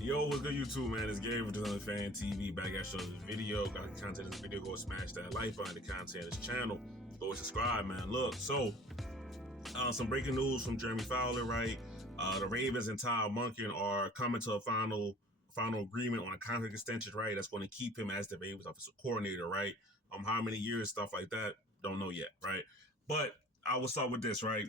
Yo, what's good, YouTube, man? It's Gary with Another Fan TV back at show this video. Got the content of this video. Go smash that like button. The content of this channel. Go subscribe, man. Look, so some breaking news from Jeremy Fowler, right? The Ravens and Todd Monken are coming to a final agreement on a contract extension, right? That's going to keep him as the Ravens offensive coordinator, right? How many years, stuff like that, don't know yet, right? But I will start with this, right?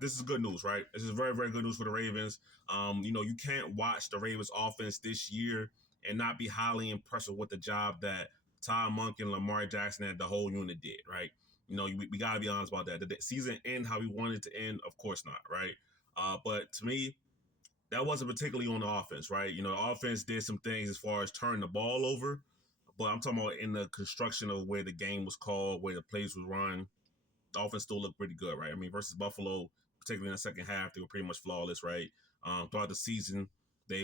This is good news, right? This is very, very good news for the Ravens. You can't watch the Ravens offense this year and not be highly impressed with the job that Todd Monken, Lamar Jackson, and the whole unit did, right? We got to be honest about that. Did the season end how we wanted it to end? Of course not, right? But to me, that wasn't particularly on the offense, right? The offense did some things as far as turning the ball over, but I'm talking about in the construction of where the game was called, where the plays was run. The offense still looked pretty good, right? I mean, versus Buffalo, particularly in the second half, they were pretty much flawless, right? Throughout the season, they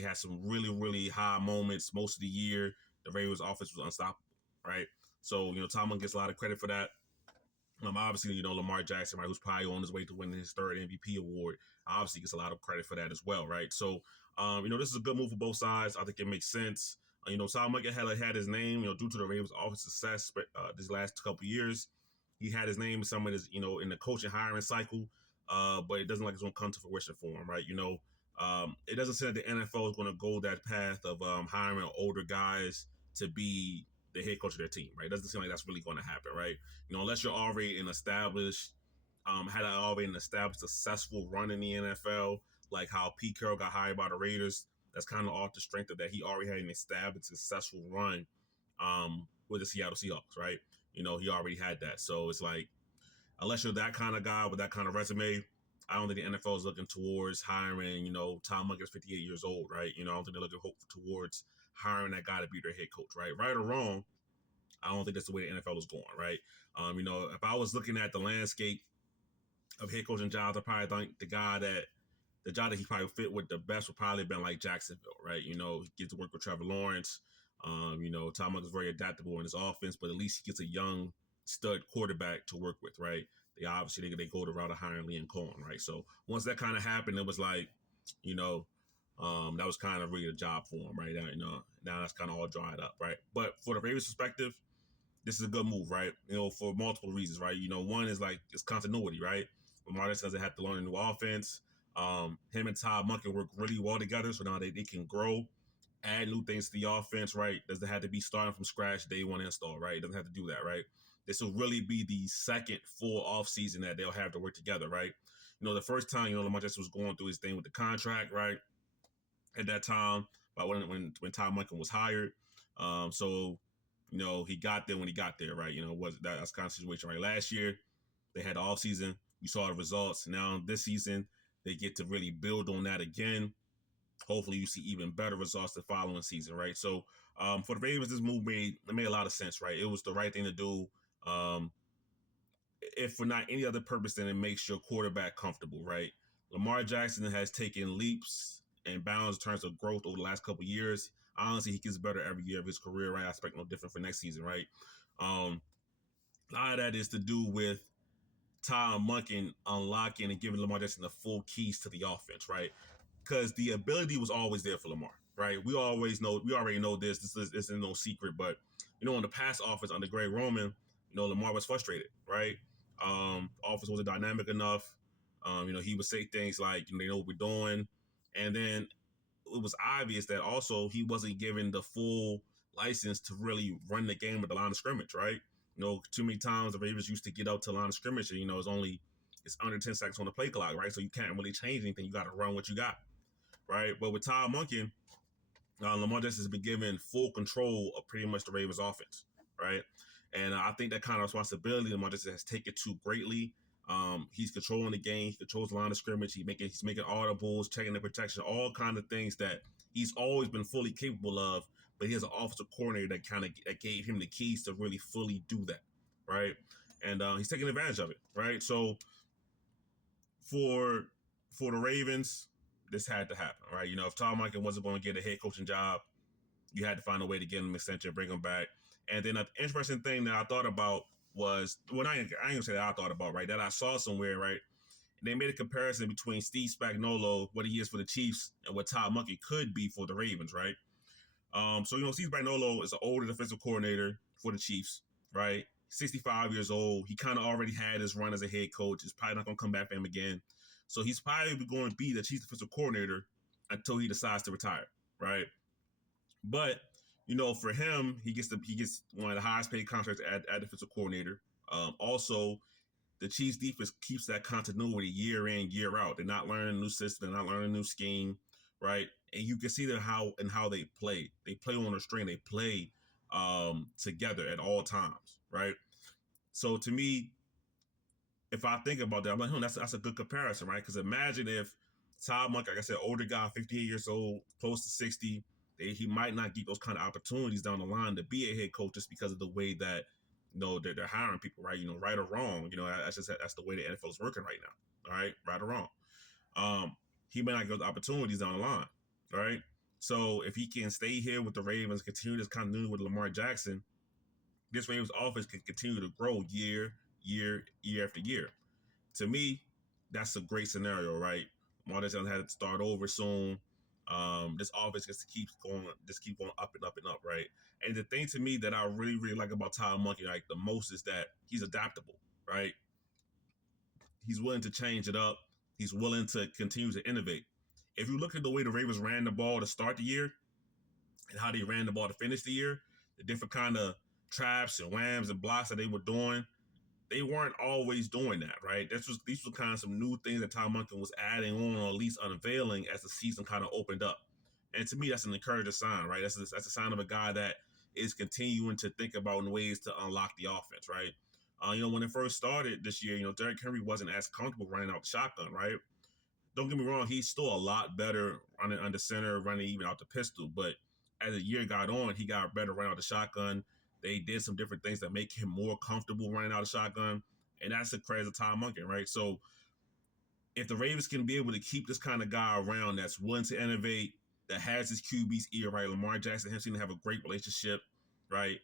had some really, really high moments most of the year. The Ravens offense was unstoppable, right? So, Tomlin gets a lot of credit for that. Obviously, Lamar Jackson, right, who's probably on his way to winning his third MVP award, obviously gets a lot of credit for that as well, right? So, this is a good move for both sides. I think it makes sense. Todd Monken had his name, due to the Ravens' offense success these last couple of years. He had his name in some of his, in the coaching hiring cycle, but it doesn't like it's going to come to fruition for him, right? It doesn't seem that the NFL is going to go that path of hiring older guys to be the head coach of their team, right? It doesn't seem like that's really going to happen, right? Unless you're already an established, successful run in the NFL, like how Pete Carroll got hired by the Raiders. That's kind of off the strength of that he already had an established, successful run with the Seattle Seahawks, right? He already had that. So it's like, unless you're that kind of guy with that kind of resume, I don't think the NFL is looking towards hiring, Tom Monken is 58 years old, right? I don't think they're looking towards hiring that guy to be their head coach, right? Right or wrong, I don't think that's the way the NFL is going, right? If I was looking at the landscape of head coaching jobs, I probably think the job that he probably fit with the best would probably have been like Jacksonville, right? He gets to work with Trevor Lawrence. Tom Monken is very adaptable in his offense, but at least he gets a young stud quarterback to work with, right? They obviously they go the route of hiring Liam Cohen, right? So once that kind of happened, it was like, that was kind of really a job for him, right? Now that's kind of all dried up, right? But for the Ravens' perspective, this is a good move, right? For multiple reasons, right? One is like it's continuity, right? Lamar doesn't have to learn a new offense. Him and Todd Monken work really well together, so now they can grow, add new things to the offense, right? Doesn't have to be starting from scratch day one install, right? Doesn't have to do that, right? This will really be the second full offseason that they'll have to work together, right? The first time, Lamar Jackson was going through his thing with the contract, right? At that time, but when Todd Monken was hired, he got there when he got there, right? That's kind of situation, right? Last year, they had the offseason. You saw the results. Now this season, they get to really build on that again. Hopefully you see even better results the following season, right? So for the Ravens, this move made a lot of sense, right? It was the right thing to do. If for not any other purpose than it makes your quarterback comfortable, right? Lamar Jackson has taken leaps and bounds in terms of growth over the last couple of years. Honestly, he gets better every year of his career, right? I expect no different for next season, right? A lot of that is to do with Todd Monken unlocking and giving Lamar Jackson the full keys to the offense, right? Because the ability was always there for Lamar, right? We already know this. This isn't no secret, but in the past offense under Greg Roman, Lamar was frustrated, right? Offense wasn't dynamic enough. He would say things like, they know what we're doing. And then it was obvious that also he wasn't given the full license to really run the game at the line of scrimmage, right? Too many times the Ravens used to get up to the line of scrimmage and, it's under 10 seconds on the play clock, right? So you can't really change anything. You got to run what you got, right? But with Todd Monken, Lamar Jackson has been given full control of pretty much the Ravens offense, right? And I think that kind of responsibility Lamar Jackson has taken to greatly. He's controlling the game. He controls the line of scrimmage. He's making audibles, checking the protection, all kind of things that he's always been fully capable of. But he has an offensive coordinator that gave him the keys to really fully do that, right? And he's taking advantage of it, right? So for the Ravens, this had to happen, right? If Todd Monken wasn't going to get a head coaching job, you had to find a way to get him an extension, bring him back. And then an interesting thing that I thought about was, well, I ain't gonna say that I thought about, right? That I saw somewhere, right? And they made a comparison between Steve Spagnuolo, what he is for the Chiefs, and what Todd Monken could be for the Ravens, right? So Steve Spagnuolo is an older defensive coordinator for the Chiefs, right? 65 years old. He kind of already had his run as a head coach. It's probably not going to come back for him again. So he's probably going to be the Chiefs defensive coordinator until he decides to retire, right? But for him, he gets one of the highest paid contracts at defensive coordinator. Also, the Chiefs defense keeps that continuity year in, year out. They're not learning a new system, they're not learning a new scheme, right? And you can see that how they play. They play on a string. They play together at all times, right? So to me, if I think about that, I'm like, that's a good comparison, right? Because imagine if Todd Monken, like I said, older guy, 58 years old, close to 60, he might not get those kind of opportunities down the line to be a head coach just because of the way that they're hiring people, right? Right or wrong, that's the way the NFL is working right now. All right, right or wrong. He may not get those opportunities down the line. All right. So if he can stay here with the Ravens, continue this continuity with Lamar Jackson, this Ravens offense can continue to grow year after year. To me, that's a great scenario, right? Lamar Jackson had to start over soon. This offense just keep going up and up and up, right? And the thing to me that I really, really like about Todd Monken, like the most, is that he's adaptable, right? He's willing to change it up. He's willing to continue to innovate. If you look at the way the Ravens ran the ball to start the year and how they ran the ball to finish the year, the different kind of traps and whams and blocks that they were doing, they weren't always doing that, right? These were kind of some new things that Todd Monken was adding on, or at least unveiling as the season kind of opened up. And to me, that's an encouraging sign, right? That's a sign of a guy that is continuing to think about ways to unlock the offense, right? When it first started this year, Derrick Henry wasn't as comfortable running out the shotgun, right? Don't get me wrong, he's still a lot better running under center, running even out the pistol. But as the year got on, he got better running out the shotgun. They did some different things that make him more comfortable running out of shotgun. And that's the credit of Todd Monken, right? So if the Ravens can be able to keep this kind of guy around that's willing to innovate, that has his QB's ear, right? Lamar Jackson and him seem to have a great relationship, right?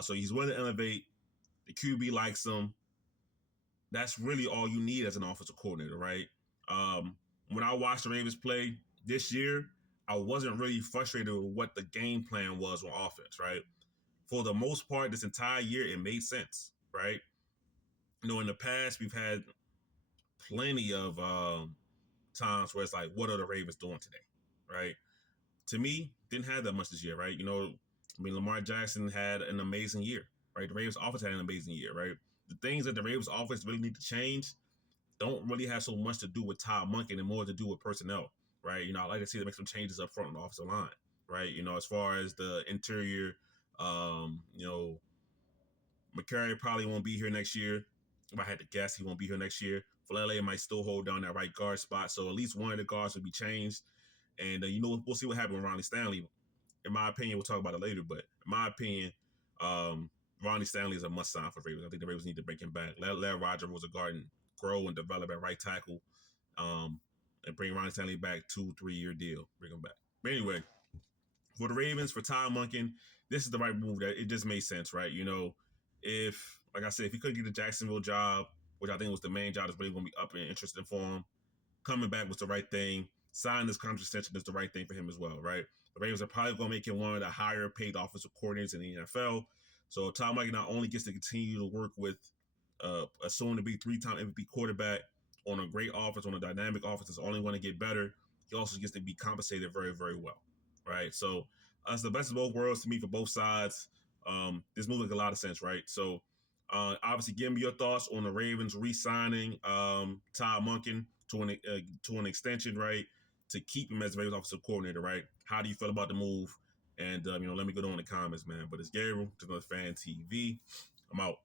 So he's willing to innovate. The QB likes him. That's really all you need as an offensive coordinator, right? When I watched the Ravens play this year, I wasn't really frustrated with what the game plan was on offense, right? For the most part, this entire year, it made sense, right? In the past, we've had plenty of times where it's like, what are the Ravens doing today, right? To me, didn't have that much this year, right? Lamar Jackson had an amazing year, right? The Ravens offense had an amazing year, right? The things that the Ravens offense really need to change don't really have so much to do with Todd Monken and more to do with personnel, right? I like to see them make some changes up front on the offensive line, right? As far as the interior, McCary probably won't be here next year. If I had to guess, he won't be here next year. Falele might still hold down that right guard spot, so at least one of the guards will be changed. And we'll see what happens with Ronnie Stanley. In my opinion, we'll talk about it later, but in my opinion, Ronnie Stanley is a must sign for Ravens. I think the Ravens need to bring him back. Let Roger Rosengarten grow and develop at right tackle, and bring Ronnie Stanley back 2-3 year deal. Bring him back. But anyway, for the Ravens, for Todd Monken, this is the right move. That it just made sense, right? If, like I said, if he couldn't get the Jacksonville job, which I think was the main job that's really going to be up and interesting for him, coming back was the right thing. Signing this contract extension is the right thing for him as well, right? The Ravens are probably going to make him one of the higher paid offensive coordinators in the NFL. So Todd Monken not only gets to continue to work with a soon-to-be 3-time MVP quarterback on a great offense, on a dynamic offense that's only going to get better, he also gets to be compensated very, very well, right? So it's the best of both worlds to me for both sides. This move makes a lot of sense, right? So obviously, give me your thoughts on the Ravens re-signing Todd Monken to an extension, right, to keep him as the Ravens offensive coordinator, right? How do you feel about the move? And let me go down in the comments, man. But it's Gabriel, just another Fan TV. I'm out.